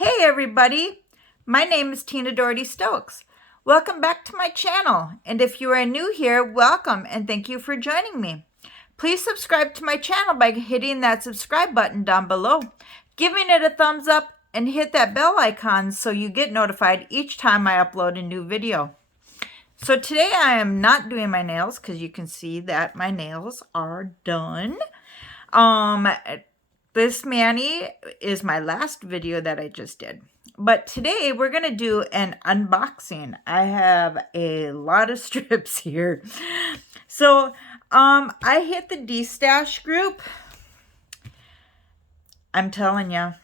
Hey everybody, my name is Tina Dougherty-Stokes. Welcome back to my channel, and if you are new here, welcome and thank you for joining me. Please subscribe to my channel by hitting that subscribe button down below, giving it a thumbs up, and hit that bell icon so you get notified each time I upload a new video. So today I am not doing my nails because you can see that my nails are done. This mani is my last video that I just did. But today we're going to do an unboxing. I have a lot of strips here. So, I hit the destash group. I'm telling you,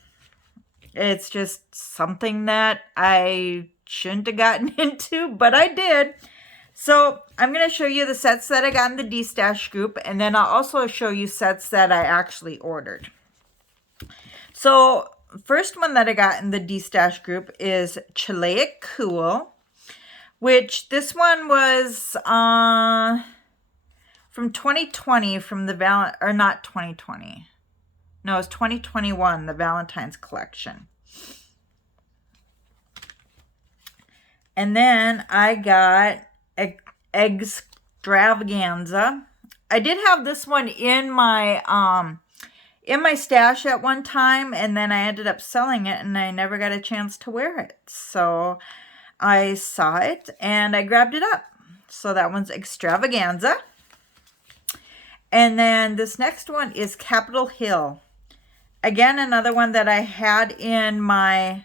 it's just something that I shouldn't have gotten into, but I did. So I'm going to show you the sets that I got in the destash group, and then I'll also show you sets that I actually ordered. So first one that I got in the destash group is Chileic Cool, which this one was from 2020, from the or not 2020. No, it's 2021, the Valentine's collection. And then I got Extravaganza. I did have this one in my stash at one time, and then I ended up selling it and I never got a chance to wear it. So I saw it and I grabbed it up. So that one's Extravaganza. And then this next one is Capitol Hill. Again, another one that I had in my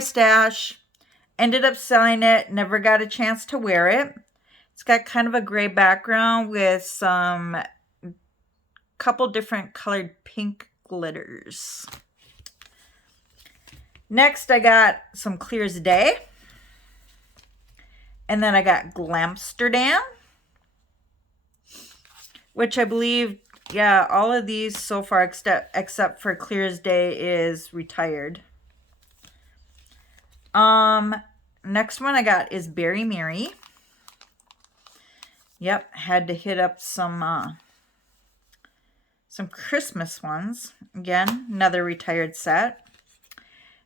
stash. Ended up selling it, never got a chance to wear it. It's got kind of a gray background with some couple different colored pink glitters. Next, I got some Clear as Day. And then I got Glamsterdam, which I believe, yeah, all of these so far except for Clear as Day is retired. Next one I got is Berry Mary. Yep, had to hit up some Christmas ones. Again, another retired set.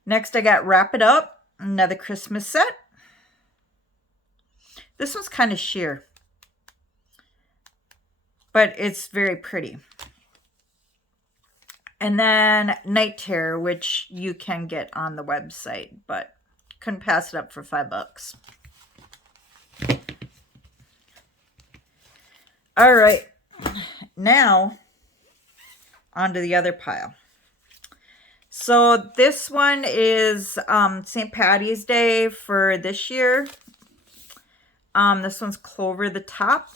Next I got Wrap It Up, another Christmas set. This one's kind of sheer, but it's very pretty. And then Night Terror, which you can get on the website, but couldn't pass it up for $5. All right, now onto the other pile. So this one is St. Patty's Day for this year. This one's Clover the Top.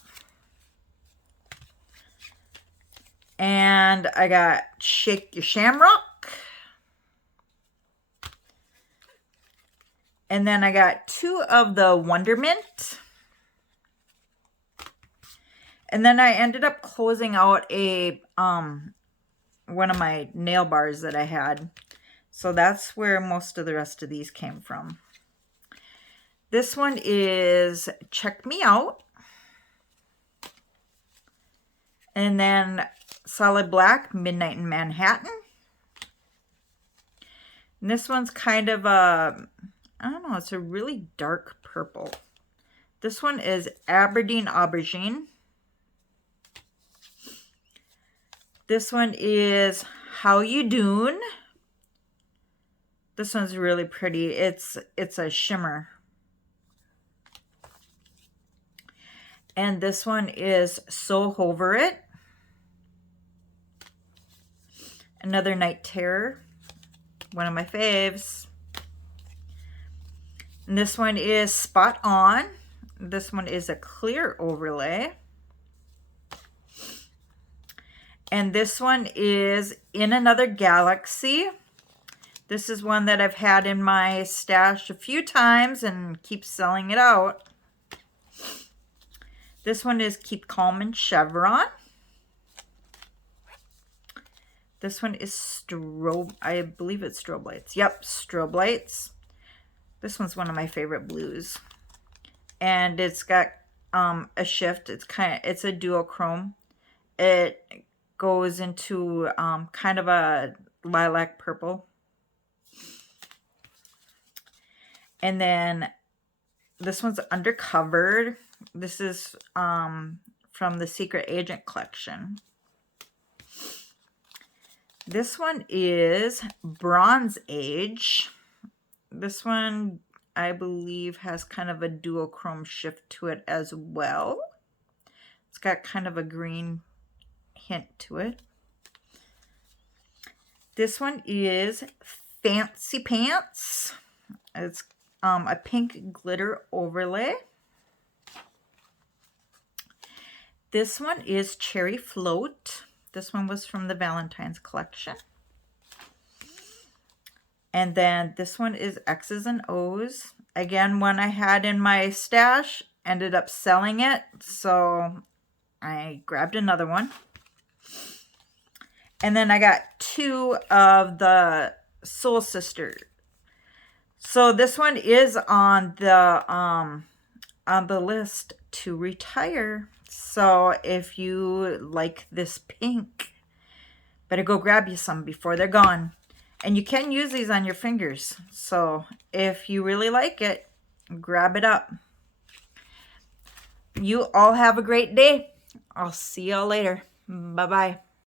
And I got Shake Your Shamrock. And then I got two of the Wondermint. And then I ended up closing out a one of my nail bars that I had. So that's where most of the rest of these came from. This one is Check Me Out. And then Solid Black, Midnight in Manhattan. And this one's kind of a, I don't know, it's a really dark purple. This one is Aberdeen Aubergine. This one is How You Doon. This one's really pretty. It's a shimmer. And this one is So Hover It. Another Night Terror. One of my faves. And this one is Spot On. This one is a clear overlay. And this one is In Another Galaxy. This is one that I've had in my stash a few times and keep selling it out. This one is Keep Calm and Chevron. This one is I believe it's Strobe Lights. Yep, Strobe Lights. This one's one of my favorite blues. And it's got a shift. It's a duochrome. It goes into kind of a lilac purple. And then this one's Undercovered. This is from the Secret Agent collection. This one is Bronze Age. This one, I believe, has kind of a duochrome shift to it as well. It's got kind of a green hint to it. This one is Fancy Pants. It's a pink glitter overlay. This one is Cherry Float. This one was from the Valentine's collection. And then this one is X's and O's. Again, one I had in my stash, ended up selling it, so I grabbed another one. And then I got 2 of the Soul Sister. So this one is on the list to retire. So if you like this pink, better go grab you some before they're gone. And you can use these on your fingers. So if you really like it, grab it up. You all have a great day. I'll see y'all later. Bye-bye.